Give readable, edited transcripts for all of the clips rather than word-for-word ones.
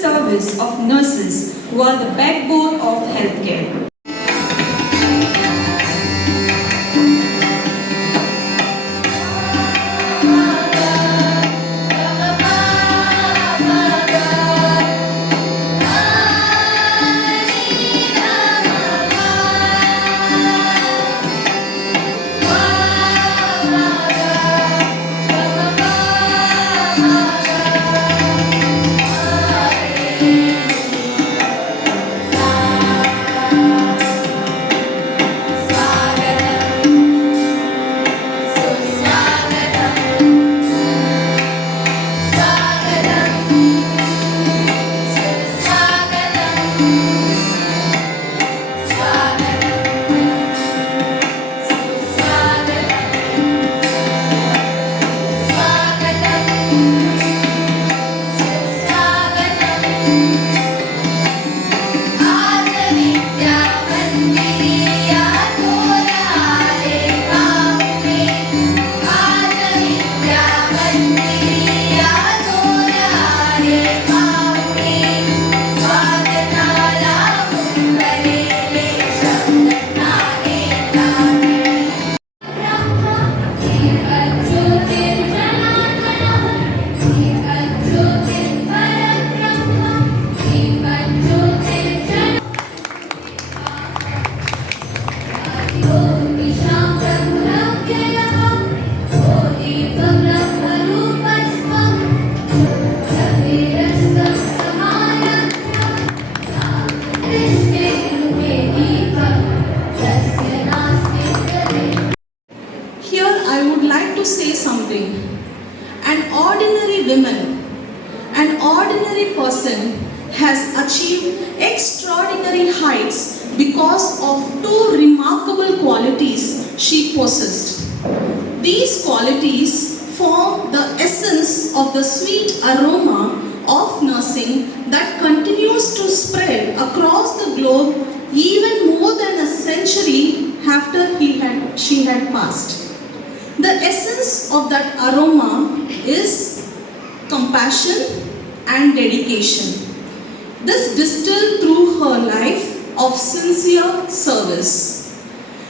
service of nurses who are the backbone of healthcare. Say something. An ordinary woman, an ordinary person has achieved extraordinary heights because of two remarkable qualities she possessed. These qualities form the essence of the sweet aroma of nursing that continues to spread across the globe even more than a century after she had passed. The essence of that aroma is compassion and dedication. This distilled through her life of sincere service.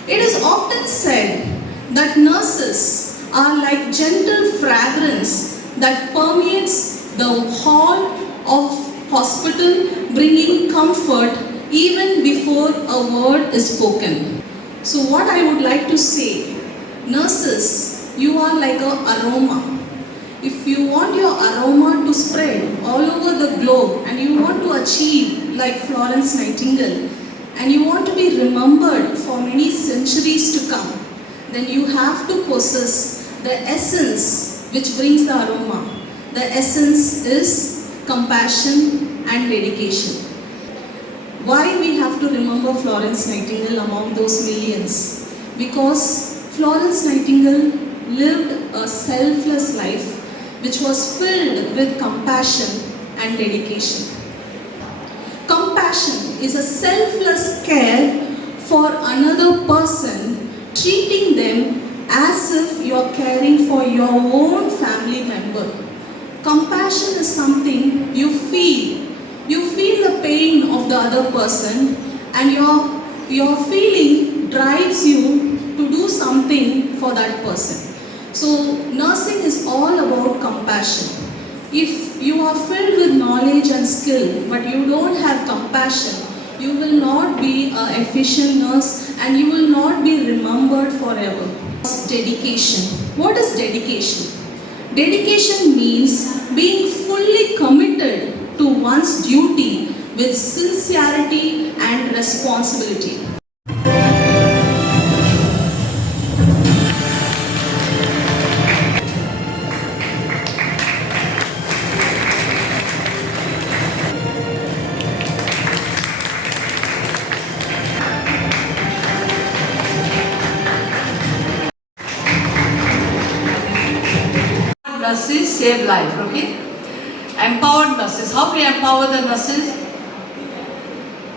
It is often said that nurses are like gentle fragrance that permeates the hall of hospital, bringing comfort even before a word is spoken. So what I would like to say, nurses, you are like an aroma. If you want your aroma to spread all over the globe and you want to achieve like Florence Nightingale and you want to be remembered for many centuries to come, then you have to possess the essence which brings the aroma. The essence is compassion and dedication. Why we have to remember Florence Nightingale among those millions? Because Florence Nightingale lived a selfless life which was filled with compassion and dedication. Compassion is a selfless care for another person, treating them as if you are caring for your own family member. Compassion is something you feel. You feel the pain of the other person and your feeling drives you to do something for that person. So nursing is all about compassion. If you are filled with knowledge and skill but you don't have compassion, you will not be an efficient nurse and you will not be remembered forever. Dedication. What is dedication? Dedication means being fully committed to one's duty with sincerity and responsibility. Nurses save life, okay? Empowered nurses. How we empower the nurses?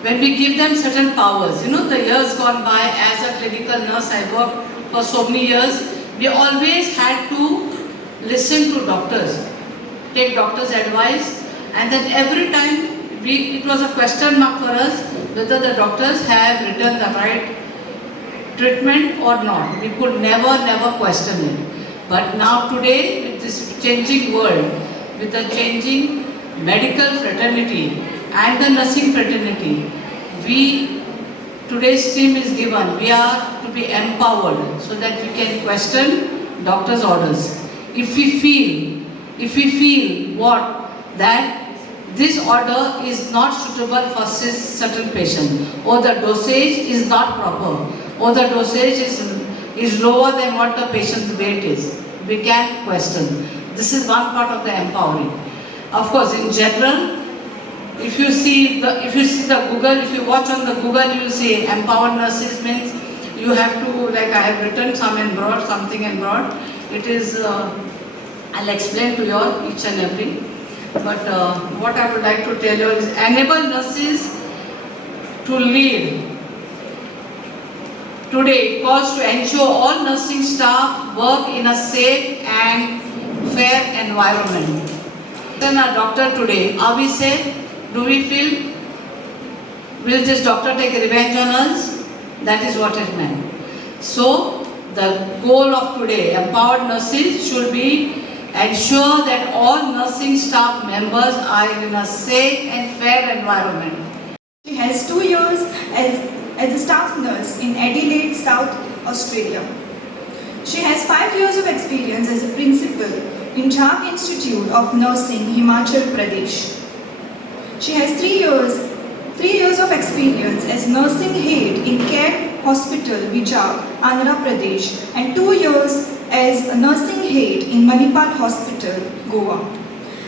When we give them certain powers. You know, the years gone by as a clinical nurse, I worked for so many years. We always had to listen to doctors, take doctors' advice, And then every time it was a question mark for us whether the doctors have written the right treatment or not. We could never question it. But now today, with this changing world, with the changing medical fraternity and the nursing fraternity, today's team is given. We are to be empowered so that we can question doctor's orders. If we feel that this order is not suitable for certain patient, or the dosage is not proper, or the dosage is lower than what the patient's weight is, we can question. This is one part of the empowering. Of course, in general, if you see the Google, if you watch on the Google, you will see empowered nurses means you have to, like I have written something in broad. It is, I'll explain to you all each and every. But what I would like to tell you is enable nurses to lead. Today it calls to ensure all nursing staff work in a safe and fair environment. Then a doctor today, are we safe? Do we feel, will this doctor take revenge on us? That is what it meant. So the goal of today, empowered nurses, should be ensure that all nursing staff members are in a safe and fair environment. She has 2 years as a staff nurse in Adelaide, South Australia. She has 5 years of experience as a principal in Jhag Institute of Nursing, Himachal Pradesh. She has 3 years of experience as nursing aide in Care Hospital, Vijay, Andhra Pradesh, and 2 years as a nursing aide in Manipal Hospital, Goa.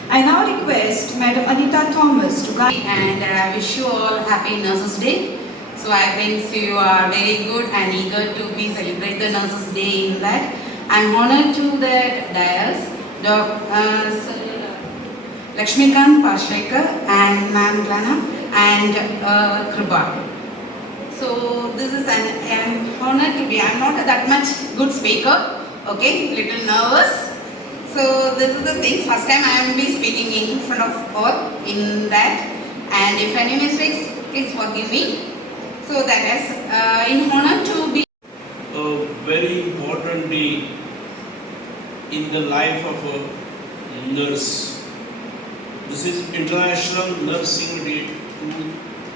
I now request Madam Anita Thomas to guide. And I wish you all happy Nurses Day. So I think you are very good and eager to be celebrate the Nurses Day in that. I'm honored to the dais, Lakshmikant Pashrekar and Ma'am Glana and Kripa. So this is I'm honored to be. I'm not that much good speaker. Okay, little nervous. So this is the thing. First time I am be speaking in front of all in that. And if any mistakes, please forgive me. So that is in honor to be. A very important day in the life of a nurse. This is International Nursing Day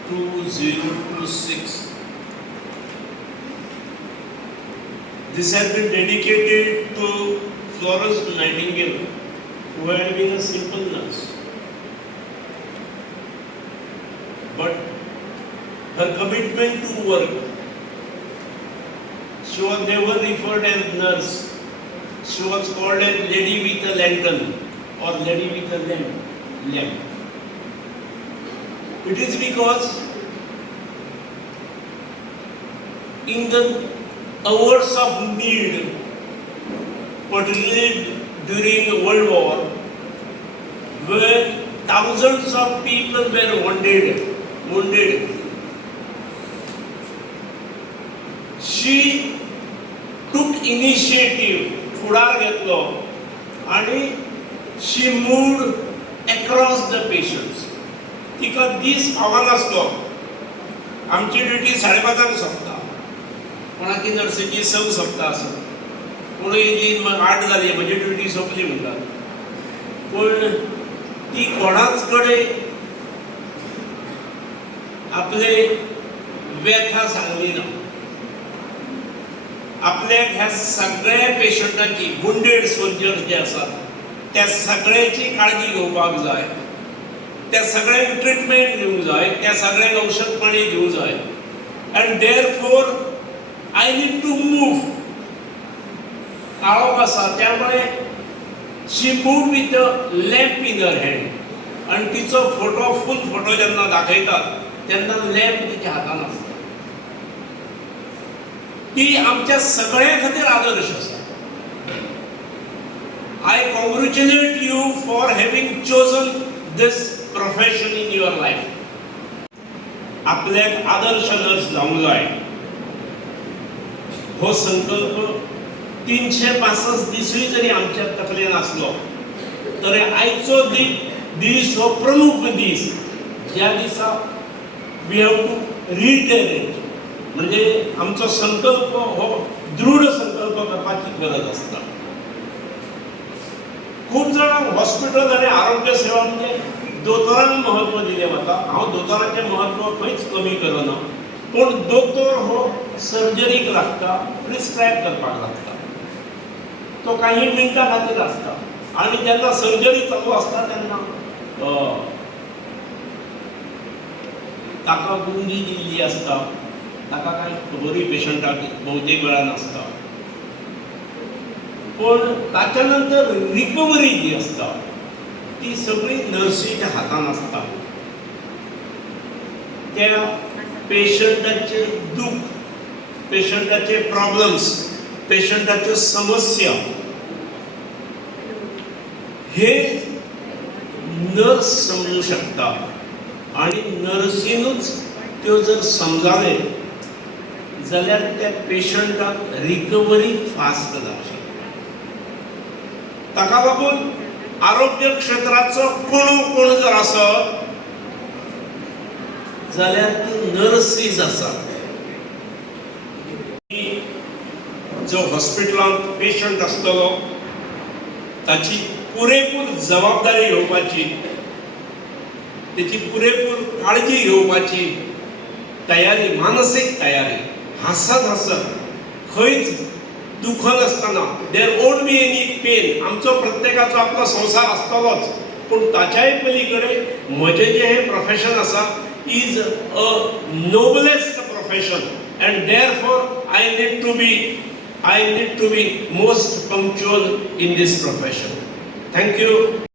2026. This has been dedicated to Florence Nightingale, who had been a simple nurse. But her commitment to work, she was never referred as nurse. She was called as lady with a lantern or lady with a lamp. It is because in the hours of need, particularly during the World War, where thousands of people were wounded, she took initiative, फुडार घेतलो, आणि she moved across the patients. तिका दीस फावनासलो. आमची duty 5:30 सोंपता. कोणाकी नर्सीची 6 सोंपता आसत. कोण येयली 8 जाली म्हणजे ड्युटी सोंपली म्हणटात. पण ती कोणाच कडेन आपले व्यथा सांगली ना. आपल्याक ह्या सगळ्या पेशंटांची वुंडेड सोल्जर्स जे आसात त्या सगळ्यांची काळजी घेवपाक जाय. त्या सगळ्यांक ट्रिटमेंट दिवंक जाय. त्या सगळ्यांक औषध पाणी दिवंक जाय. And therefore I need to move. काळोख आसा त्यामुळे she move with the lamp in her hand. आणि तिचो फोटो फूल फोटो जेन्ना दाखयतात तेन्ना लॅम्प तिच्या हातान आसता. ती आमच्या सगळ्या खातीर आदर्श आसा. I congratulate you for having chosen this profession in your life. आपल्याक आदर्श नर्स जावंक जाय हो संकल्प 365 दिसूय जरी आमच्या तकलेन आसलो तरी आयचो दीस दीस हो प्रमुख दीस, ज्या दिसा वी हॅव टू रिटेरेट, म्हणजे आमचो संकल्प हो दृढ संकल्प करपाची गरज आसता. खूब जाणांक हॉस्पिटल आनी आरोग्य सेवा म्हणजे दोतोरांक महत्व दिलें वता. हांव दोतोराचें महत्व खंयच कमी करना, पूण दोतोर हो सर्जरीक लागता, प्रिस्क्रायब करपाक लागता. तो काही मिनटां खातीर आसता आनी जेन्ना सर्जरी चालू आसता तेन्ना ताका गुंगी दिल्ली आसता, ताका कांय खबरूय पेशंटाक भोवतेक वेळा नासता. पण ताच्या नंतर रिकवरी जी आसता ती सगळी नर्सीच्या हातान आसता. त्या पेशंटाचे दुख, पेशंटाचे प्रॉब्लेम्स, पेशंटाच्यो समस्या हे नर्स समजू शकता आणि नर्सीनूच त्यो जर समजावे जाल्यार त्या पेशंटाक रिकवरी फास्ट जावची. ताका लागून आरोग्य क्षेत्राचो कोण जर आसत जाल्यार ती नर्सीज आसा. जो हॉस्पिटलांत पेशंट आसतलो ताची पुरेपूर जबाबदारी घेवपाची, तेची पुरेपूर काळजी घेवपाची तयारी, मानसीक तयारी, हांसत खंयच दुखन आसतना, there won't be any pain. आमचो प्रत्येकाचो आपलो संवसार आसतलोच, पूण ताच्याय पलीकडे म्हजें जें हें प्रोफेशन आसा is a noblest profession, and therefore I need to be most punctual in this profession. Thank you.